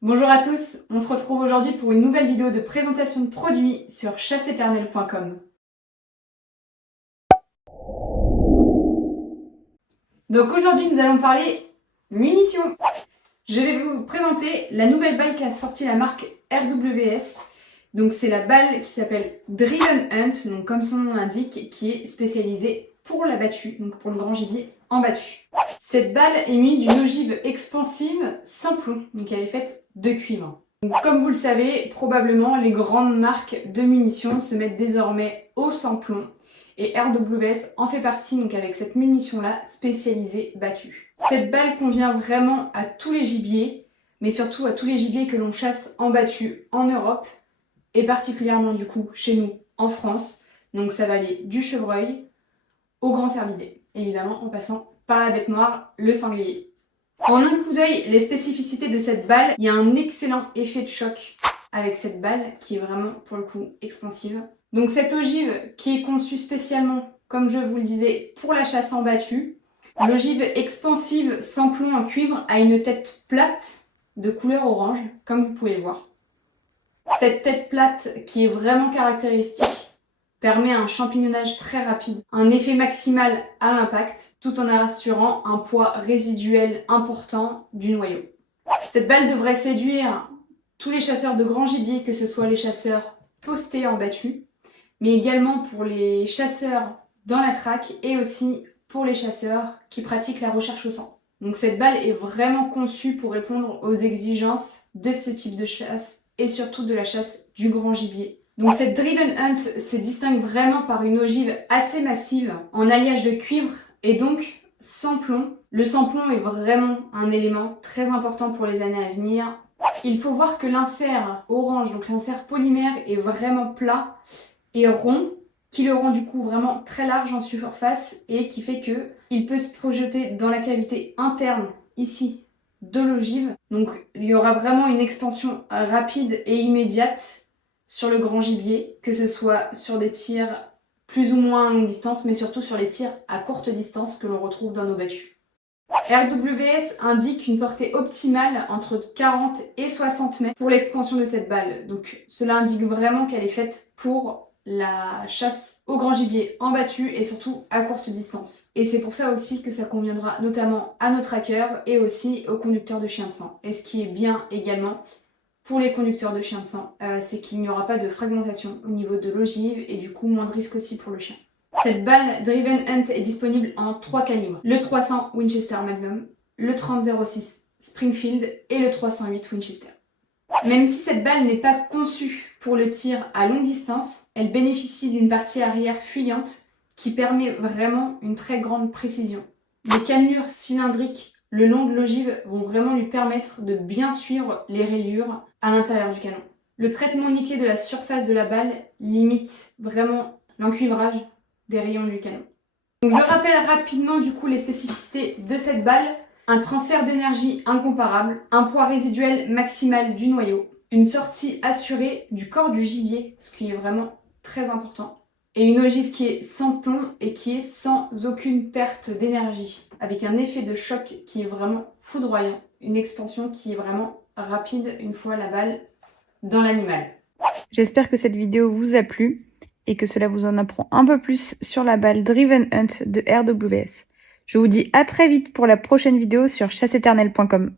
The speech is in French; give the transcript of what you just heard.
Bonjour à tous, on se retrouve aujourd'hui pour une nouvelle vidéo de présentation de produits sur chasseéternelle.com. Donc aujourd'hui nous allons parler munitions. Je vais vous présenter la nouvelle balle qu'a sorti la marque RWS. Donc c'est la balle qui s'appelle Driven Hunt, donc comme son nom l'indique, qui est spécialisée pour la battue, donc pour le grand gibier en battue. Cette balle est munie d'une ogive expansive sans plomb, donc elle est faite de cuivre. Donc, comme vous le savez, probablement les grandes marques de munitions se mettent désormais au sans plomb et RWS en fait partie, donc avec cette munition-là spécialisée battue. Cette balle convient vraiment à tous les gibiers, mais surtout à tous les gibiers que l'on chasse en battue en Europe et particulièrement du coup chez nous en France. Donc ça va aller du chevreuil au grand cervidé, évidemment en passant par la bête noire, le sanglier. En un coup d'œil, les spécificités de cette balle, il y a un excellent effet de choc avec cette balle qui est vraiment pour le coup expansive. Donc cette ogive qui est conçue spécialement, comme je vous le disais, pour la chasse en battue. L'ogive expansive sans plomb en cuivre a une tête plate de couleur orange, comme vous pouvez le voir. Cette tête plate qui est vraiment caractéristique permet un champignonnage très rapide, un effet maximal à l'impact, tout en assurant un poids résiduel important du noyau. Cette balle devrait séduire tous les chasseurs de grand gibier, que ce soit les chasseurs postés en battue, mais également pour les chasseurs dans la traque et aussi pour les chasseurs qui pratiquent la recherche au sang. Donc cette balle est vraiment conçue pour répondre aux exigences de ce type de chasse et surtout de la chasse du grand gibier. Donc cette Driven Hunt se distingue vraiment par une ogive assez massive en alliage de cuivre et donc sans plomb. Le sans plomb est vraiment un élément très important pour les années à venir. Il faut voir que l'insert orange, donc l'insert polymère, est vraiment plat et rond, qui le rend du coup vraiment très large en surface et qui fait que il peut se projeter dans la cavité interne ici de l'ogive. Donc il y aura vraiment une expansion rapide et immédiate sur le grand gibier, que ce soit sur des tirs plus ou moins à longue distance, mais surtout sur les tirs à courte distance que l'on retrouve dans nos battues. RWS indique une portée optimale entre 40 et 60 mètres pour l'expansion de cette balle. Donc cela indique vraiment qu'elle est faite pour la chasse au grand gibier en battue et surtout à courte distance. Et c'est pour ça aussi que ça conviendra notamment à nos trackers et aussi aux conducteurs de chiens de sang. Et ce qui est bien également pour les conducteurs de chiens de sang, c'est qu'il n'y aura pas de fragmentation au niveau de l'ogive et du coup moins de risque aussi pour le chien. Cette balle Driven Hunt est disponible en 3 calibres. Le 300 Winchester Magnum, le 30-06 Springfield et le 308 Winchester. Même si cette balle n'est pas conçue pour le tir à longue distance, elle bénéficie d'une partie arrière fuyante qui permet vraiment une très grande précision. Les cannelures cylindriques le long de l'ogive vont vraiment lui permettre de bien suivre les rayures à l'intérieur du canon. Le traitement nickelé de la surface de la balle limite vraiment l'encuivrage des rayons du canon. Donc, je rappelle rapidement du coup les spécificités de cette balle. Un transfert d'énergie incomparable, un poids résiduel maximal du noyau, une sortie assurée du corps du gibier, ce qui est vraiment très important, et une ogive qui est sans plomb et qui est sans aucune perte d'énergie, avec un effet de choc qui est vraiment foudroyant, une expansion qui est vraiment rapide une fois la balle dans l'animal. J'espère que cette vidéo vous a plu et que cela vous en apprend un peu plus sur la balle Driven Hunt de RWS. Je vous dis à très vite pour la prochaine vidéo sur chasseéternelle.com.